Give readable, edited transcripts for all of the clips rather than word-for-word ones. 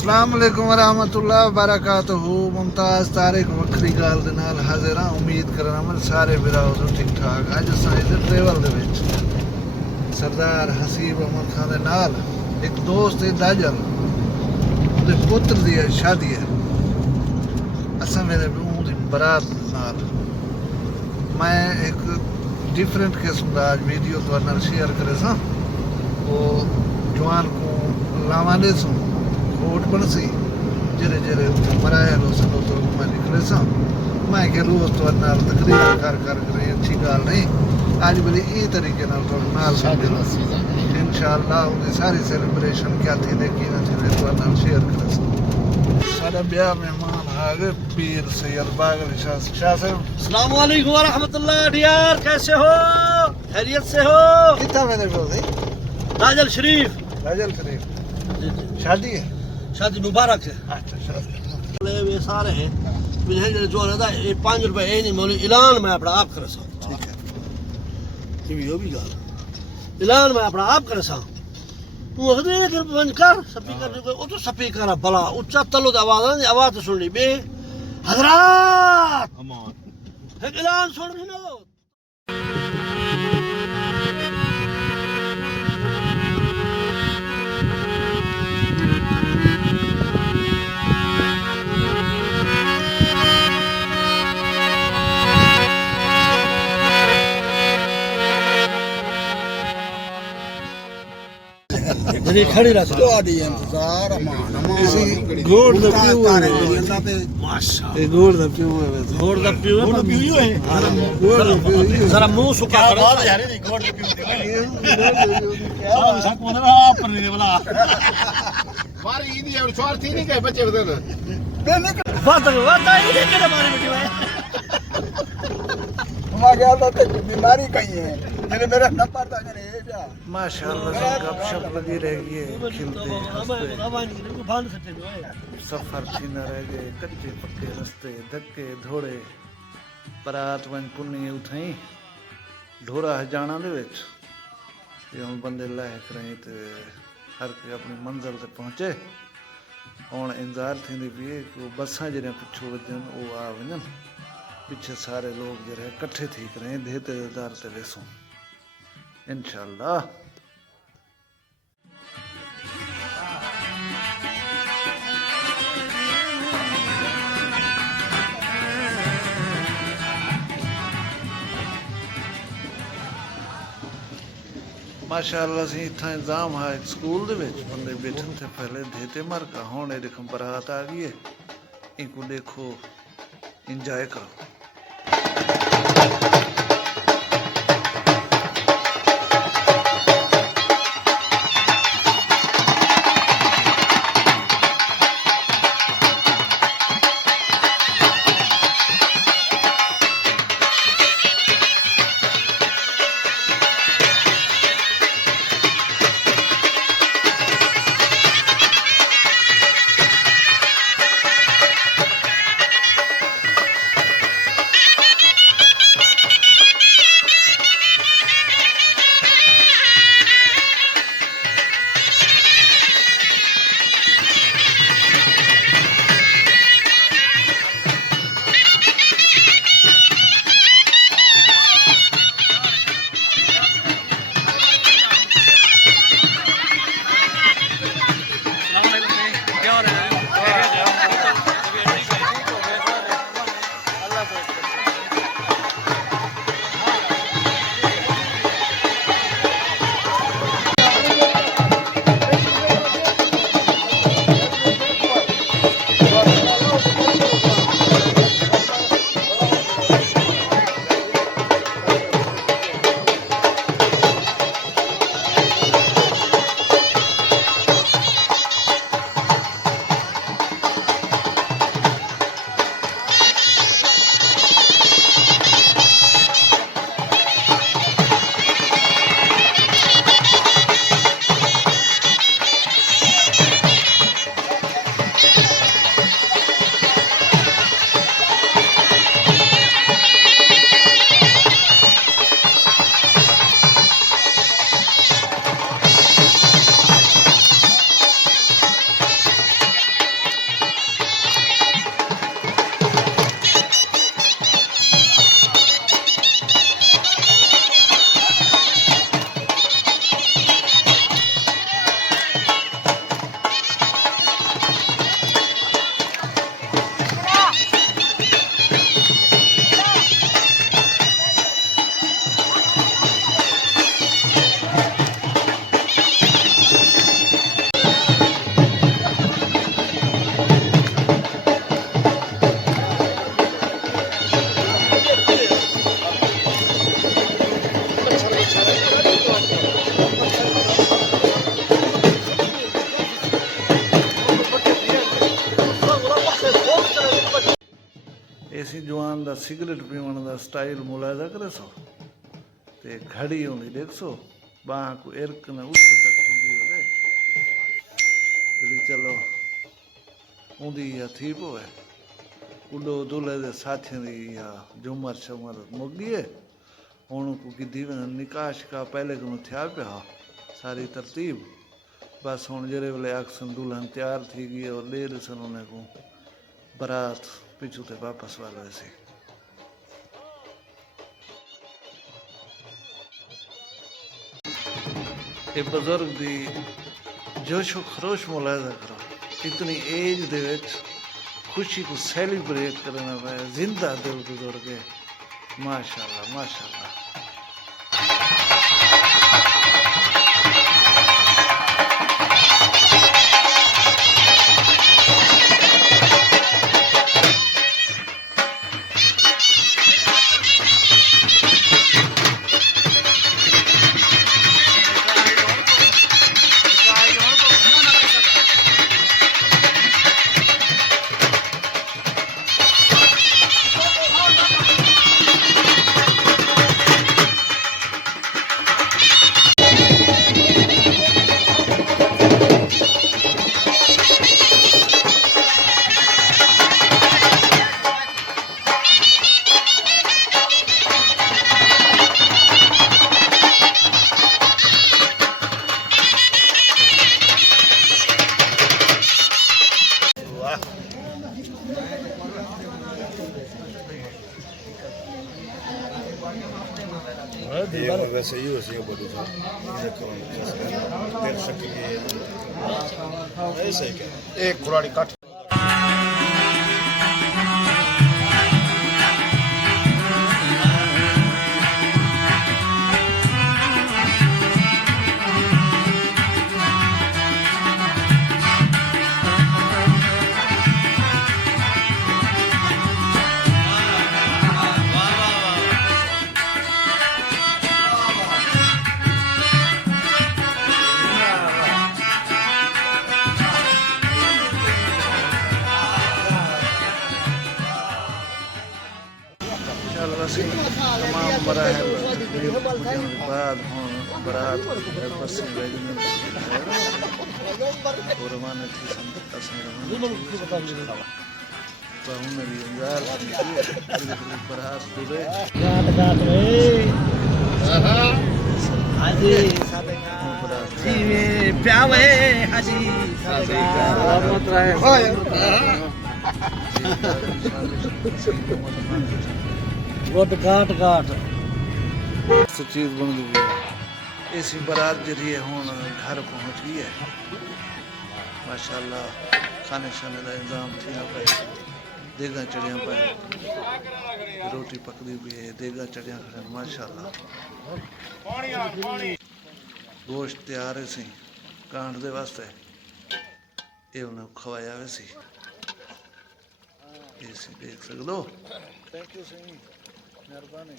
अस्सलाम वालेकुम वरहमतुल्लाह वबरकातुहू। मुमताज़ तारिक वक्री गाल दे नाल हाजिर हां। उम्मीद करना मैं सारे बिराओ ठीक ठाक। अज असां इस ट्रेवल दे विच सरदार हसीब अहमद खान दे नाल एक दोस्त है दाजल उहदे पुत्र दी शादी है। असां मेरे उहदी बरात नाल मैं एक डिफरेंट किस्म का आज वीडियो तो नाल शेयर करे सा। वो जवान को लावांदे सो कोट बनसी जरे जरे मराया लो सन तो मैं निकले सा। मैं के रोज तो नाल तकरीर कर करे अच्छी गाल नहीं। आज बड़ी ई तरीके नाल तो नाल इंशाअल्लाह उनकी सारी सेलिब्रेशन क्या थी देखी ना थी तो नाल शेयर करे सा। सारा ब्याह मेहमान आ गए पीर सैयद बागल शाह साहब। अस्सलाम वालेकुम व रहमतुल्लाह डियर, कैसे हो? खैरियत से हो? कितना मैंने बोल दी राजल शरीफ शादी है। शादी मुबारक है। अच्छा शादी ये सारे हैं मुझे जो रहता है ये 5 रुपए ये नहीं मौली ऐलान मैं अपना आप कर सा। ठीक है ये भी गाल ऐलान मैं अपना आप कर सा। तू कहते हैं कि बंद कर स्पीकर जो वो तो स्पीकर है भला ऊंचा तलो आवाज है आवाज तो सुन ली बे हजरात एक ऐलान सुन रही ना। मेरी खड़ी रहा ਤੁਹਾਡੀ ਇੰਤਜ਼ਾਰ ਅਮਾਨ इसी ਅਮਾਨ गोड़ दा ਤਾਰੇ प्यू ਤਾਰੇ है। ਜਾਂਦਾ ਤੇ माशा ये गोड़ दा प्यू है वैसे। घोड़ दा प्यू है ਹੁਣ ਪੀਉ ਹੈ गोड़ दा प्यू ही है। जरा मुंह सुखा कर ਯਾਰ ਇਹ ਕੋਟ ਪੀਉ ਤੇ सब कोने में आप पर नहीं बोला ਮਾਰੀ ਇਹਦੀ ਔਰ ਛੋਰ ਥੀ ਨਹੀਂ ਗਏ ਬੱਚੇ ਬਦੇ बात ही नहीं करे मारे बेटी भाई। ਮੈਂ ਗਿਆ ਤਾਂ ਤੇ ਬਿਮਾਰੀ ਕਹੀਂ ਹੈ ਜਿਹੜੇ ਮੇਰਾ ਨੰਬਰ ਤਾਂ ਜਨੇ ਇਹ ਜਾ माशाअल्लाह से गपशप लगी रहेगी है, खिलते हंसते सफर थी न रह गए कच्चे पक्के रस्ते धक्के धोड़े बरात वन पुन्नी उठाई ढोरा हजाना दे विच ते हुण बंदे लायक रहे ते हर कोई अपनी मंजिल ते पहुंचे। हुण इंतजार थींदी पई कि वो बसां जड़ियां पिछों वजन वो आ वञन पिछे सारे लोग जड़े इकट्ठे थी करे देते दर ते वेसो इंशाअल्लाह। माशाअल्लाह से इतना इंतजाम है स्कूल दे विच बंदे बैठन थे पहले देते मर का हुण ये देखो बरात आ गई है इनको देखो इंजॉय करो। इसी जवान का सिगरेट पीवन का स्टाइल मुलाजा करे सो ते घड़ी होंगी देख सो बाह को इर्क ने उस तक खुली हो चलो उंदी या थी पोवे उडो दूल्हे दे साथियों की या झूमर शमर मुगी है हूँ को की निकाश का पहले को थिया पिया सारी तरतीब बस हूँ जड़े वेले आखसन दुल्हन तैयार थी गई और ले सन उन्हें को बारात पिछू ते वापस वाले से ये बुजुर्ग दी जोशो खरोश मुलाजा करो इतनी एज दे विच खुशी को सेलिब्रेट करना पाया जिंदा दिल बुजुर्ग है माशाल्लाह माशाल्लाह वैसे ही वैसे ही बोलूँ था ऐसे ही एक कुराड़ी काट तमाम मराहल बाद हूँ बारात काट काट चीज बन गई ऐसी बारात जी है हूँ घर पहुँच गई है माशाल्लाह खाने शाने का इंतजाम थी ना पाए देगा चढ़िया पाए रोटी पकड़ी भी है देगा चढ़िया खड़े माशाल्लाह गोश्त तैयार है सी कांड दे वास्ते ये उन्हें खवाया वे सी देख सकते हो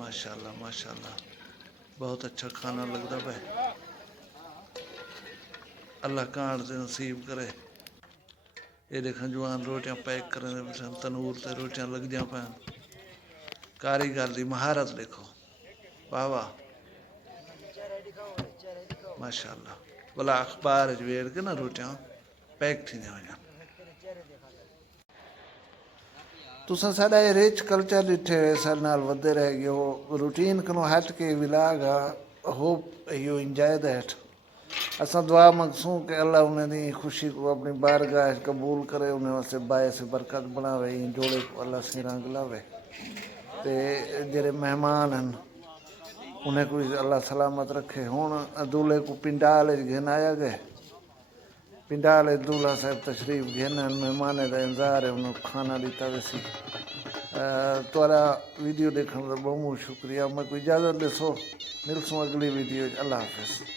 माशाल्लाह माशाल्लाह बहुत अच्छा खाना लगता है अल्लाह कांड से नसीब करे ये देखा जवान रोटियां पैक करने तनूर से रोटियां लग जा पैन कारीगर की महारत देखो वाह वाह माशाल्लाह भला अखबार वेड़ के ना रोटियां पैक थी वजन तुसा साडा ये रिच कल्चर डिठे साल नाल वधे रह गयो रूटीन कनो हट के village hope you enjoy that असां दुआ मंगसूं कि अल्लाह उन्हें दी खुशी को अपनी बारगाह कबूल करे उन्हें वास्ते बायस बरकत बनावे जोड़े को अल्लाह से रंग लावे ते जेरे मेहमान हैं उन्हें कोई अल्लाह सलामत रखे हुण दूल्हे को पिंडाल घेन आया गए पिंडाल दूल्हा साहब तशरीफ घेन मेहमान का इंतजार है उन्हें खाना दिता वैसी तुरा वीडियो देखने का बहुत बहुत शुक्रिया मैं कोई इजाज़त दसो मिलसूँ अगली वीडियो अल्लाह हाफिज़।